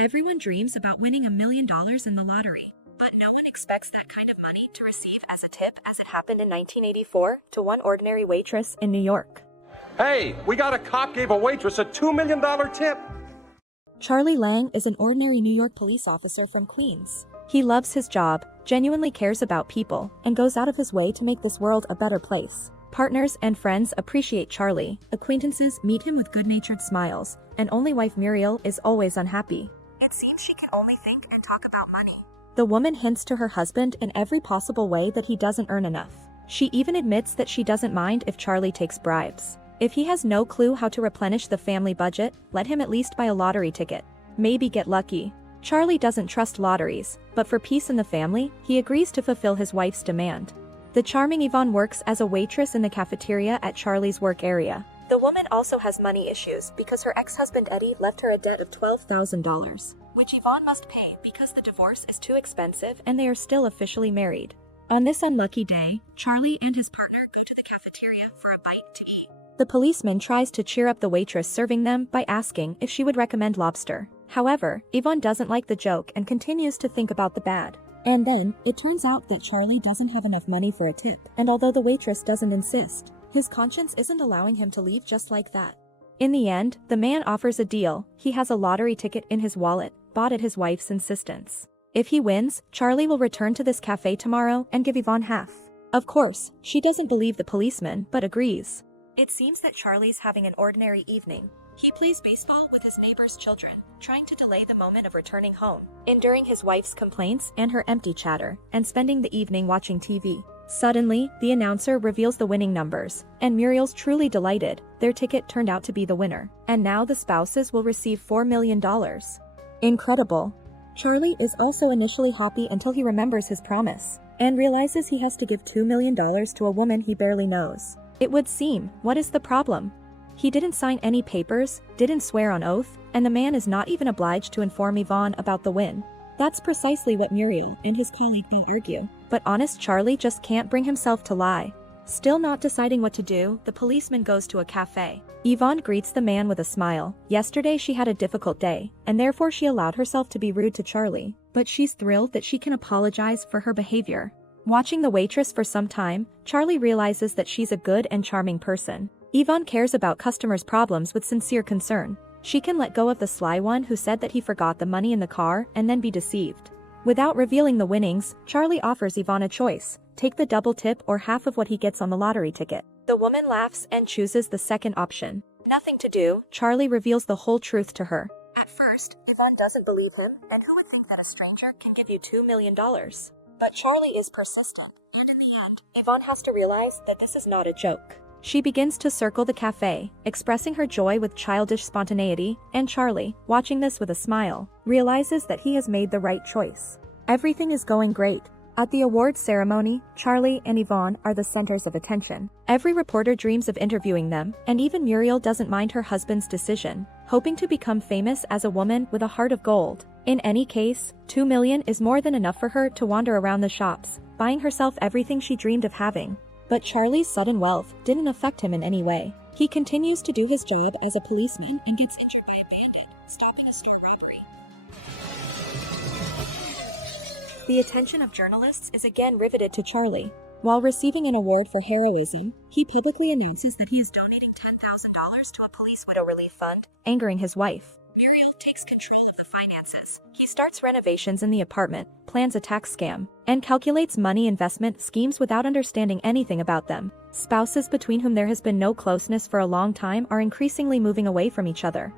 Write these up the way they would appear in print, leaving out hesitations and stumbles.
Everyone dreams about winning $1 million in the lottery, but no one expects that kind of money to receive as a tip, as it happened in 1984 to one ordinary waitress in New York. Hey, we got a cop gave a waitress a $2 million tip. Charlie Lang is an ordinary New York police officer from Queens. He loves his job, genuinely cares about people, and goes out of his way to make this world a better place. Partners and friends appreciate Charlie, acquaintances meet him with good-natured smiles, and only wife Muriel is always unhappy. It seems she can only think and talk about money. The woman hints to her husband in every possible way that he doesn't earn enough. She even admits that she doesn't mind if Charlie takes bribes. If he has no clue how to replenish the family budget, let him at least buy a lottery ticket. Maybe get lucky. Charlie doesn't trust lotteries, but for peace in the family, he agrees to fulfill his wife's demand. The charming Yvonne works as a waitress in the cafeteria at Charlie's work area. The woman also has money issues because her ex-husband Eddie left her a debt of $12,000, which Yvonne must pay because the divorce is too expensive and they are still officially married. On this unlucky day, Charlie and his partner go to the cafeteria for a bite to eat. The policeman tries to cheer up the waitress serving them by asking if she would recommend lobster. However, Yvonne doesn't like the joke and continues to think about the bad. And then, it turns out that Charlie doesn't have enough money for a tip, and although the waitress doesn't insist, his conscience isn't allowing him to leave just like that. In the end, the man offers a deal. He has a lottery ticket in his wallet, bought at his wife's insistence. If he wins, Charlie will return to this cafe tomorrow and give Yvonne half. Of course, she doesn't believe the policeman, but agrees. It seems that Charlie's having an ordinary evening. He plays baseball with his neighbor's children, trying to delay the moment of returning home, enduring his wife's complaints and her empty chatter, and spending the evening watching TV. Suddenly, the announcer reveals the winning numbers, and Muriel's truly delighted. Their ticket turned out to be the winner, and now the spouses will receive $4 million. Incredible. Charlie is also initially happy until he remembers his promise, and realizes he has to give $2 million to a woman he barely knows. It would seem, what is the problem? He didn't sign any papers, didn't swear on oath, and the man is not even obliged to inform Yvonne about the win. That's precisely what Muriel and his colleague Bo argue, but honest Charlie just can't bring himself to lie. Still not deciding what to do, the policeman goes to a cafe. Yvonne greets the man with a smile. Yesterday she had a difficult day, and therefore she allowed herself to be rude to Charlie, but she's thrilled that she can apologize for her behavior. Watching the waitress for some time, Charlie realizes that she's a good and charming person. Yvonne cares about customers' problems with sincere concern. She can let go of the sly one who said that he forgot the money in the car and then be deceived. Without revealing the winnings, Charlie offers Yvonne a choice: take the double tip or half of what he gets on the lottery ticket. The woman laughs and chooses the second option. Nothing to do, Charlie reveals the whole truth to her. At first, Yvonne doesn't believe him, and who would think that a stranger can give you $2 million? But Charlie is persistent, and in the end, Yvonne has to realize that this is not a joke. She begins to circle the cafe, expressing her joy with childish spontaneity, and Charlie, watching this with a smile, realizes that he has made the right choice. Everything is going great. At the awards ceremony, Charlie and Yvonne are the centers of attention. Every reporter dreams of interviewing them, and even Muriel doesn't mind her husband's decision, hoping to become famous as a woman with a heart of gold. In any case, $2 million is more than enough for her to wander around the shops, buying herself everything she dreamed of having. But Charlie's sudden wealth didn't affect him in any way. He continues to do his job as a policeman and gets injured by a bandit, stopping a store robbery. The attention of journalists is again riveted to Charlie. While receiving an award for heroism, he publicly announces that he is donating $10,000 to a police widow relief fund, angering his wife. Muriel takes control of the finances. He starts renovations in the apartment, plans a tax scam, and calculates money investment schemes without understanding anything about them. Spouses between whom there has been no closeness for a long time are increasingly moving away from each other.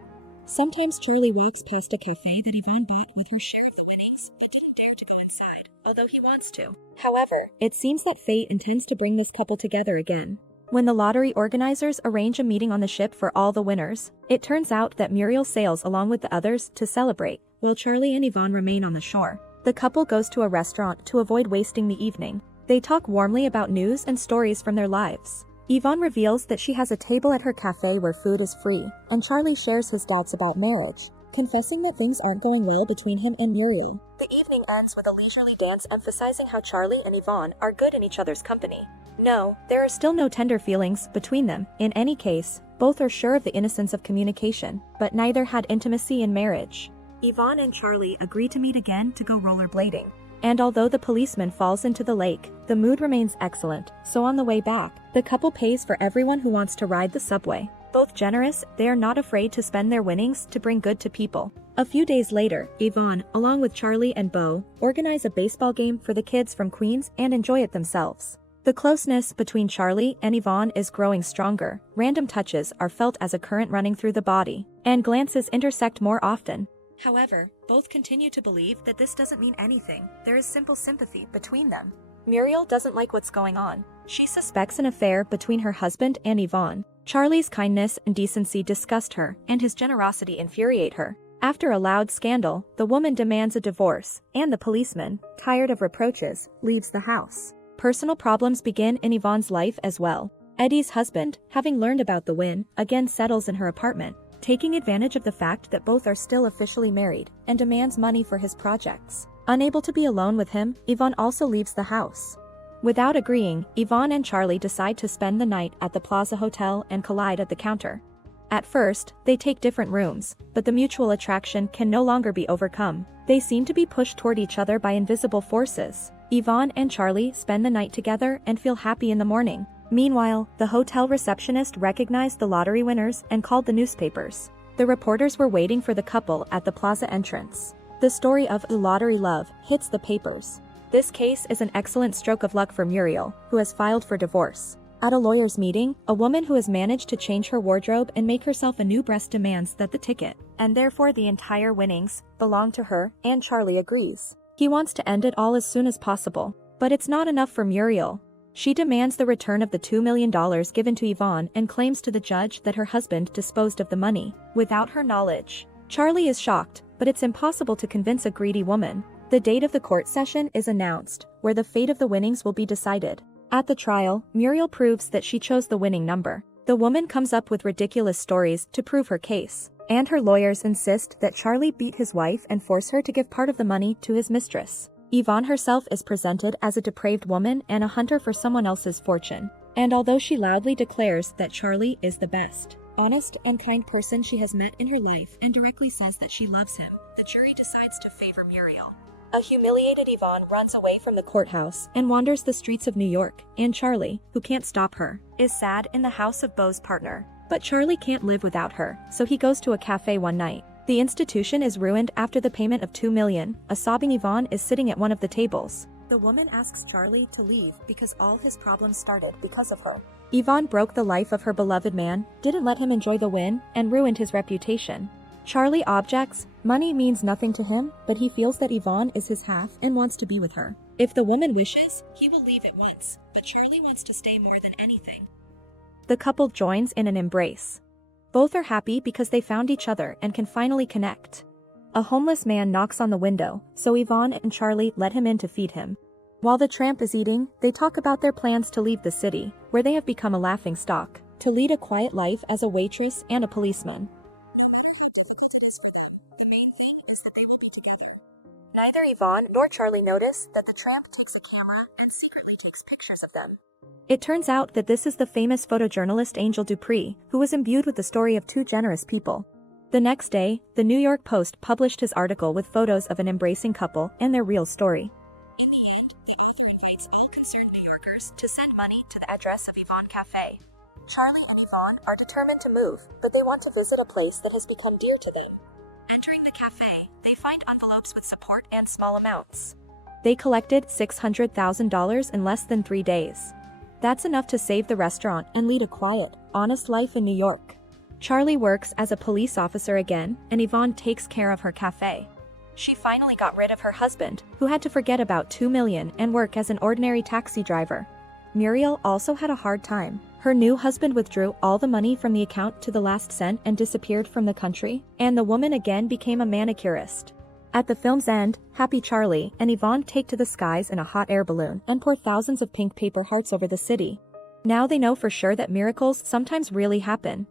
Sometimes Charlie walks past a cafe that Yvonne bought with her share of the winnings, but didn't dare to go inside, although he wants to. However, it seems that fate intends to bring this couple together again. When the lottery organizers arrange a meeting on the ship for all the winners, it turns out that Muriel sails along with the others to celebrate, while Charlie and Yvonne remain on the shore. The couple goes to a restaurant to avoid wasting the evening. They talk warmly about news and stories from their lives. Yvonne reveals that she has a table at her cafe where food is free, and Charlie shares his doubts about marriage, confessing that things aren't going well between him and Muriel. The evening ends with a leisurely dance emphasizing how Charlie and Yvonne are good in each other's company. No, there are still no tender feelings between them. In any case, both are sure of the innocence of communication, but neither had intimacy in marriage. Yvonne and Charlie agree to meet again to go rollerblading. And although the policeman falls into the lake, the mood remains excellent, so on the way back, the couple pays for everyone who wants to ride the subway. Both generous, they are not afraid to spend their winnings to bring good to people. A few days later, Yvonne, along with Charlie and Beau, organize a baseball game for the kids from Queens and enjoy it themselves. The closeness between Charlie and Yvonne is growing stronger, random touches are felt as a current running through the body, and glances intersect more often. However, both continue to believe that this doesn't mean anything, there is simple sympathy between them. Muriel doesn't like what's going on. She suspects an affair between her husband and Yvonne. Charlie's kindness and decency disgust her, and his generosity infuriate her. After a loud scandal, the woman demands a divorce, and the policeman, tired of reproaches, leaves the house. Personal problems begin in Yvonne's life as well. Eddie's husband, having learned about the win, again settles in her apartment, taking advantage of the fact that both are still officially married, and demands money for his projects. Unable to be alone with him, Yvonne also leaves the house. Without agreeing, Yvonne and Charlie decide to spend the night at the Plaza Hotel and collide at the counter. At first, they take different rooms, but the mutual attraction can no longer be overcome. They seem to be pushed toward each other by invisible forces. Yvonne and Charlie spend the night together and feel happy in the morning. Meanwhile, the hotel receptionist recognized the lottery winners and called the newspapers. The reporters were waiting for the couple at the plaza entrance. The story of "The Lottery Love" hits the papers. This case is an excellent stroke of luck for Muriel, who has filed for divorce. At a lawyer's meeting, a woman who has managed to change her wardrobe and make herself a new breast demands that the ticket, and therefore the entire winnings, belong to her, and Charlie agrees. He wants to end it all as soon as possible. But it's not enough for Muriel. She demands the return of the $2 million given to Yvonne and claims to the judge that her husband disposed of the money without her knowledge. Charlie is shocked, but it's impossible to convince a greedy woman. The date of the court session is announced, where the fate of the winnings will be decided. At the trial, Muriel proves that she chose the winning number. The woman comes up with ridiculous stories to prove her case, and her lawyers insist that Charlie beat his wife and force her to give part of the money to his mistress. Yvonne herself is presented as a depraved woman and a hunter for someone else's fortune. And although she loudly declares that Charlie is the best, honest and kind person she has met in her life and directly says that she loves him, the jury decides to favor Muriel. A humiliated Yvonne runs away from the courthouse and wanders the streets of New York, and Charlie, who can't stop her, is sad in the house of Beau's partner. But Charlie can't live without her, so he goes to a cafe one night. The institution is ruined after the payment of $2 million. A sobbing Yvonne is sitting at one of the tables. The woman asks Charlie to leave because all his problems started because of her. Yvonne broke the life of her beloved man, didn't let him enjoy the win, and ruined his reputation. Charlie objects. Money means nothing to him, but he feels that Yvonne is his half and wants to be with her. If the woman wishes, he will leave at once, but Charlie wants to stay more than anything. The couple joins in an embrace. Both are happy because they found each other and can finally connect. A homeless man knocks on the window, so Yvonne and Charlie let him in to feed him. While the tramp is eating, they talk about their plans to leave the city, where they have become a laughingstock, to lead a quiet life as a waitress and a policeman. Neither Yvonne nor Charlie notice that the tramp takes a camera and secretly takes pictures of them. It turns out that this is the famous photojournalist Angel Dupree, who was imbued with the story of two generous people. The next day, the New York Post published his article with photos of an embracing couple and their real story. In the end, the author invites all concerned New Yorkers to send money to the address of Yvonne Cafe. Charlie and Yvonne are determined to move, but they want to visit a place that has become dear to them. Entering the cafe, they find envelopes with support and small amounts. They collected $600,000 in less than 3 days. That's enough to save the restaurant and lead a quiet, honest life in New York. Charlie works as a police officer again, and Yvonne takes care of her cafe. She finally got rid of her husband, who had to forget about $2 million and work as an ordinary taxi driver. Muriel also had a hard time. Her new husband withdrew all the money from the account to the last cent and disappeared from the country, and the woman again became a manicurist. At the film's end, happy Charlie and Yvonne take to the skies in a hot air balloon and pour thousands of pink paper hearts over the city. Now they know for sure that miracles sometimes really happen.